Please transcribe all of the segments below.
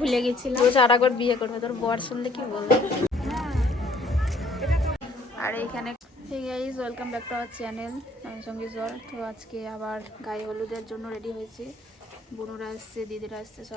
ভুলে গেছিলাম আরেকবার বিয়ে করবে, তোর বর শুনলে কি বলবে। আর এইখানে guys welcome back to our channel সঙ্গে জল। তো আজকে আবার গায়ে হলুদের জন্য রেডি হয়েছি, বোনরা আসছে, দিদিরা আসছে সব।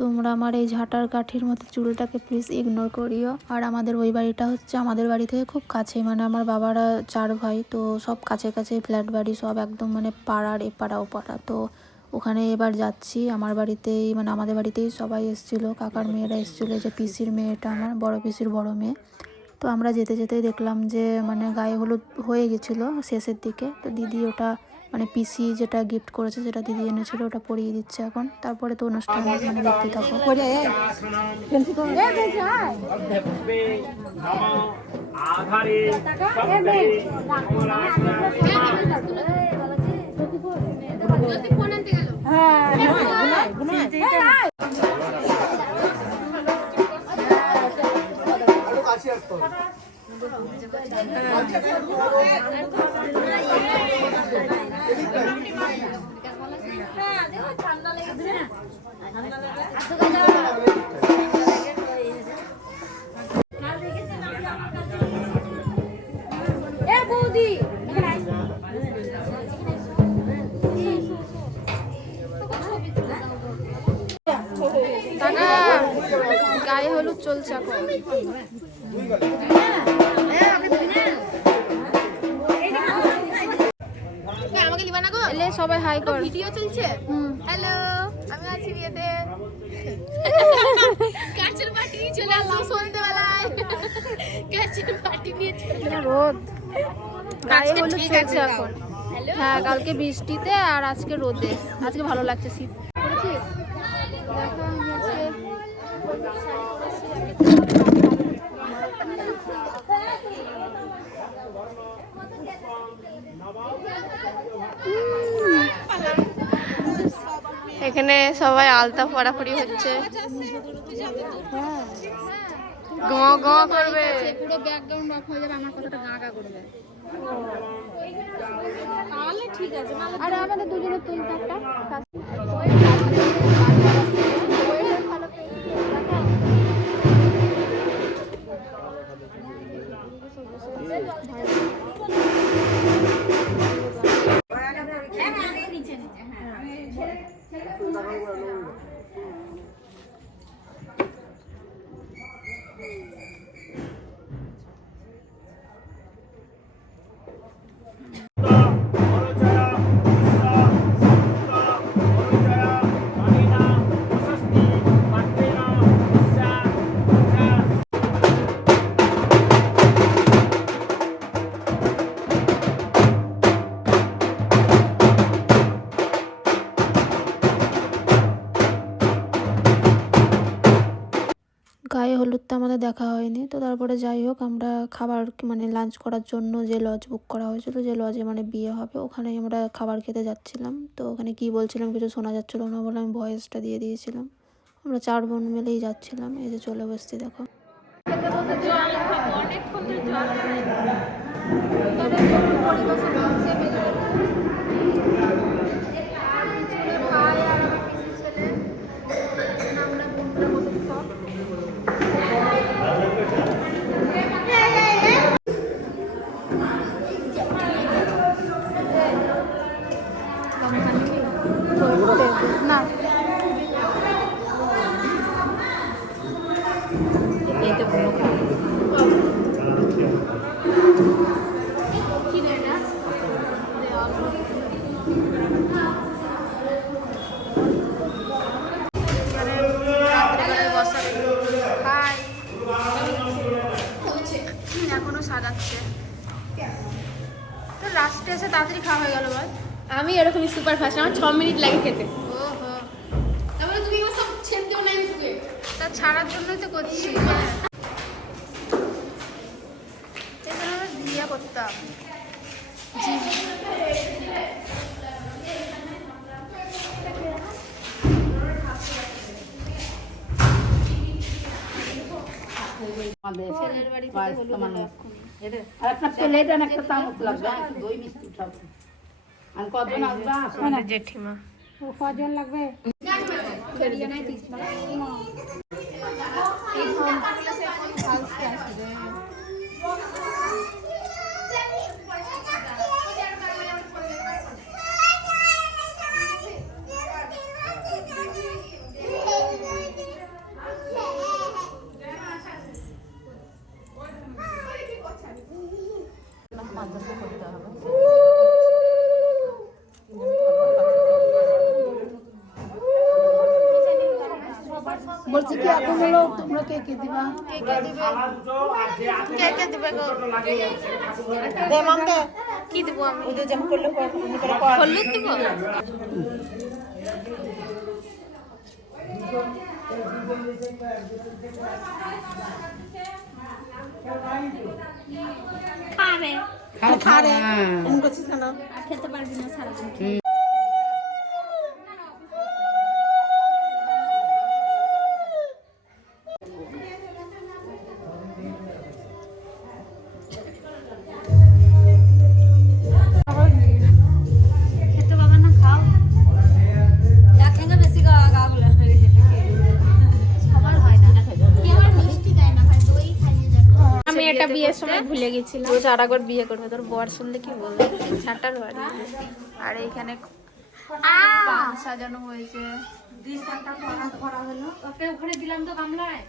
তোমরা আমার এই ঝাঁটার কাঠির মতো চুলটাকে প্লিজ ইগনোর করিও। আর আমাদের ওই বাড়িটা হচ্ছে আমাদের বাড়ি থেকে খুব কাছে, মানে আমার বাবারা 4 ভাই, তো সব কাছে কাছে ফ্ল্যাট বাড়ি, সব একদম মানে পাড়ার এপাড়া ওপাড়া। তো ওখানে এবার যাচ্ছি আমার বাড়িতেই, মানে আমাদের বাড়িতেই সবাই এসেছিলো, কাকার মেয়েরা এসেছিলো, যে পিসির মেয়েটা, আমার বড় পিসির বড় মেয়ে। তো আমরা যেতে যেতেই দেখলাম যে মানে গায়ে হলুদ হয়ে গেছিলো শেষের দিকে। তো দিদি ওটা মানে পিসি যেটা গিফট করেছে, যেটা দিদি এনেছিল, ওটা পরিয়ে দিচ্ছে এখন। তারপরে তো অনুষ্ঠান মানে দেখতে থাকো। গায়ে হলুদ চলছে এখন। আমাকে লিবা না গো, এলে সবাই হাই কর, ভিডিও চলছে। হ্যালো, আমি আছি বিয়েতে। কাচের বাটি চলে আসলো সন্ধ্যাবেলায়, কাচের বাটি নিয়ে চলে। রোদ, গায়ে হলুদ চলছে এখন। হ্যাঁ, কালকে বৃষ্টিতে আর আজকে রোদে, আজকে ভালো লাগছে। শীত করেছিস? এখানে সবাই আলতা পরাপরি হচ্ছে, গা গা করবে, পুরো ব্যাকগ্রাউন্ড অফ হয়ে যাবে, আমার কথাটা গা গা করবে। তাহলে ঠিক আছে, আরে আমাদের দুজনের তুলতে একটা গায়ে হলুদটা আমাদের দেখা হয়নি। তো তারপরে যাই হোক, আমরা খাবার মানে লাঞ্চ করার জন্য যে লজ বুক করা হয়েছিল, যে লজে মানে বিয়ে হবে, ওখানে আমরা খাবার খেতে যাচ্ছিলাম। তো ওখানে কি বলছিলাম কিছু শোনা যাচ্ছিলো না বলে আমি ভয়েসটা দিয়ে দিয়েছিলাম। আমরা 4 বোন মিলেই যাচ্ছিলাম, এই যে চলে বসছি দেখো। না এখনো সাজাচ্ছে, তো লাস্টে এসে তাড়াতাড়ি খাওয়া হয়ে গেল। বল, আমি এরকমই সুপার ফাস্ট, আমার 6 মিনিট লাগে খেতে। ওহো, তারপরে তুমি সারার জন্যই তো করছি। এখানে আমরা বিয়ে করতাম। ছেলের বাড়িতে জেঠিমা কজন লাগবে? বলছি কি এখন হলো তোমরা কে কে দিবা? কে কে দিবে গো? দে মামকে কি দিব আমি? ওই যে যেমন করলে হলুদ দিব। খাবে খাবে এমন করছিস কেন? খেতে পারবি না সারাদিন। এটা বিয়ের সময় ভুলে গেছিলাম। রোজ আর একবার বিয়ে করবে, তোর বর শুনলে কি বলবে? ছাটার বাড়ি। আর এইখানে সাজানো হয়েছে। ওখানে দিলাম তো গামলায়।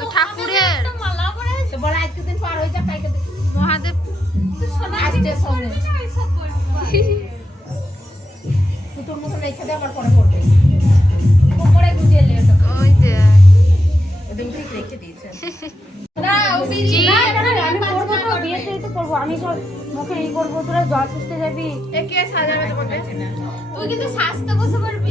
ওই ঠাকুরের মহাদেব তোর মতো রেখে দে, আবার পরে করবে। আমি তো মুখে এই করবো, তোরা জল সুস্থে যাবি। তুই কিন্তু সাজতে বসে পারবি।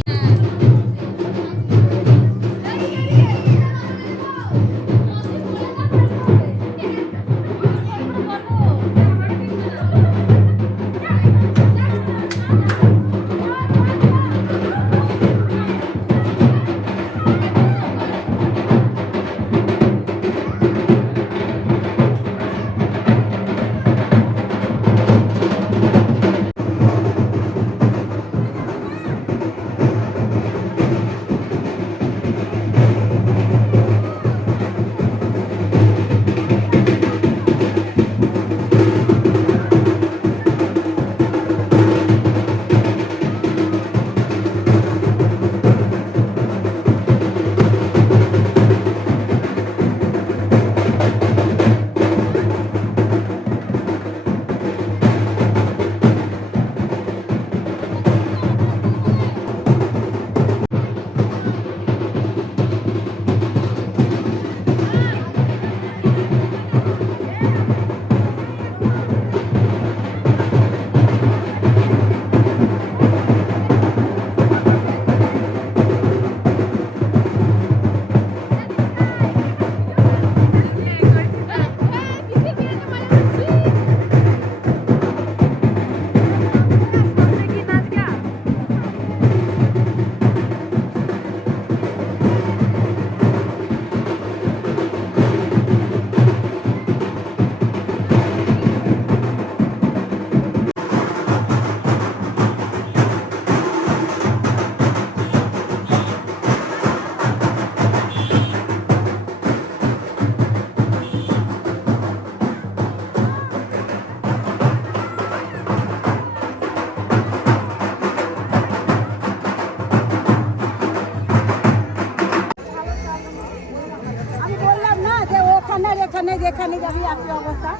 যেখানে যাবি একই অবস্থা।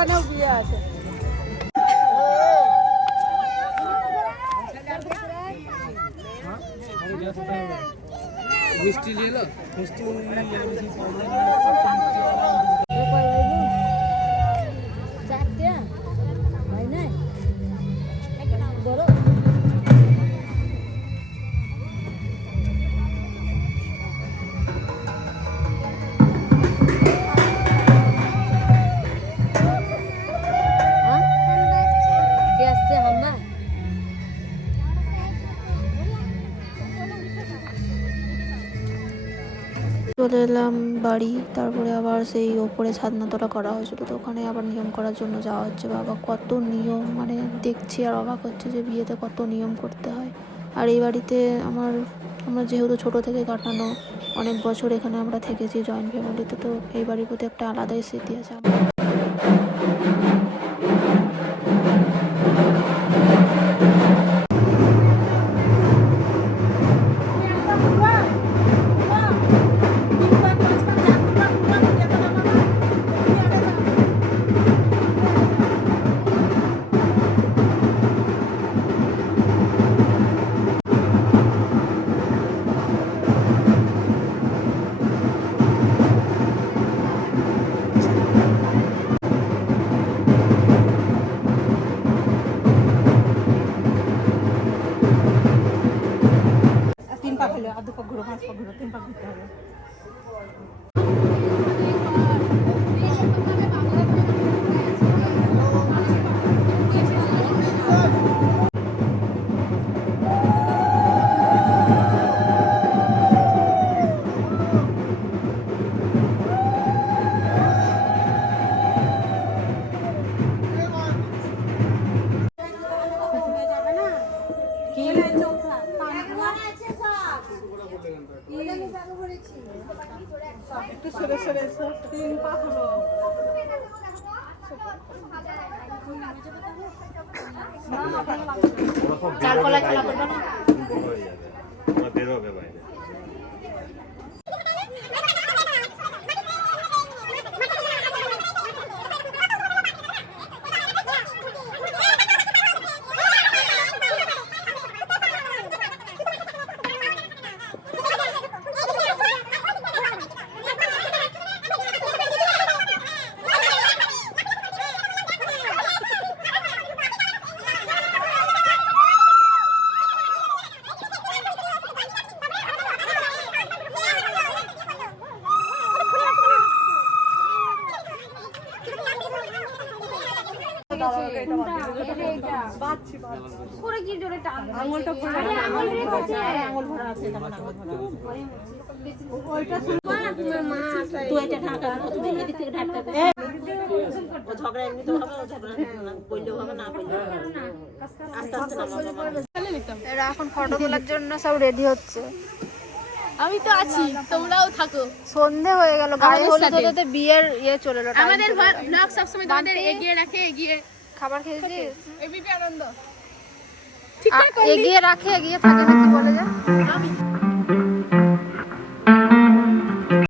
ওখানেও বিয়ে আছে। মিষ্টি নিয়ে এলো মিষ্টি চলে এলাম বাড়ি। তারপরে আবার সেই ওপরে ছাদনাতলা করা হয়েছিল, তো ওখানে আবার নিয়ম করার জন্য যাওয়া হচ্ছে। বাবা কত নিয়ম, মানে দেখছি আর অবাক হচ্ছে যে বিয়েতে কত নিয়ম করতে হয়। আর এই বাড়িতে আমরা যেহেতু ছোট থেকে কাটানো, অনেক বছর এখানে আমরা থেকেছি জয়েন্ট ফ্যামিলিতে, তো এই বাড়ির প্রতি একটা আলাদাই স্মৃতি আছে আমার। তিন পা খেলে আর 2 পা ঘুরো, 5 পা ঘুরো, 3 পা ঘুরতে হবে। একটু সরে সরে এসো, 3 পা হলো। চার কলায় খেলা করবে না। বেরোবে বাইরে। আঙুলটা ভরা আঙুল ভরা আছে, যেমন আঙুল ভরা ওইটা তুই এটা ঢাকা, তুমি এদিক থেকে ঢাকা। ও ঝগড়া এমনিতে হবে, ও ঝগড়া না বললেও হবে, না বললেও হবে। আস্তে আস্তে এরা এখন ফটো তোলার জন্য সব রেডি হচ্ছে। আমি তো আছি, তোমরাও থাকো। সন্ধে হয়ে গেল, গাড়ি হলুদ হতে বিয়ের চলে এলো। আমাদের ব্লগ সবসময় তোমাদের এগিয়ে রাখে, এগিয়ে খাবার খেয়েছিস? এবিপি আনন্দ এগিয়ে রাখে, এগিয়ে থাকে না, কি বলে যে আমি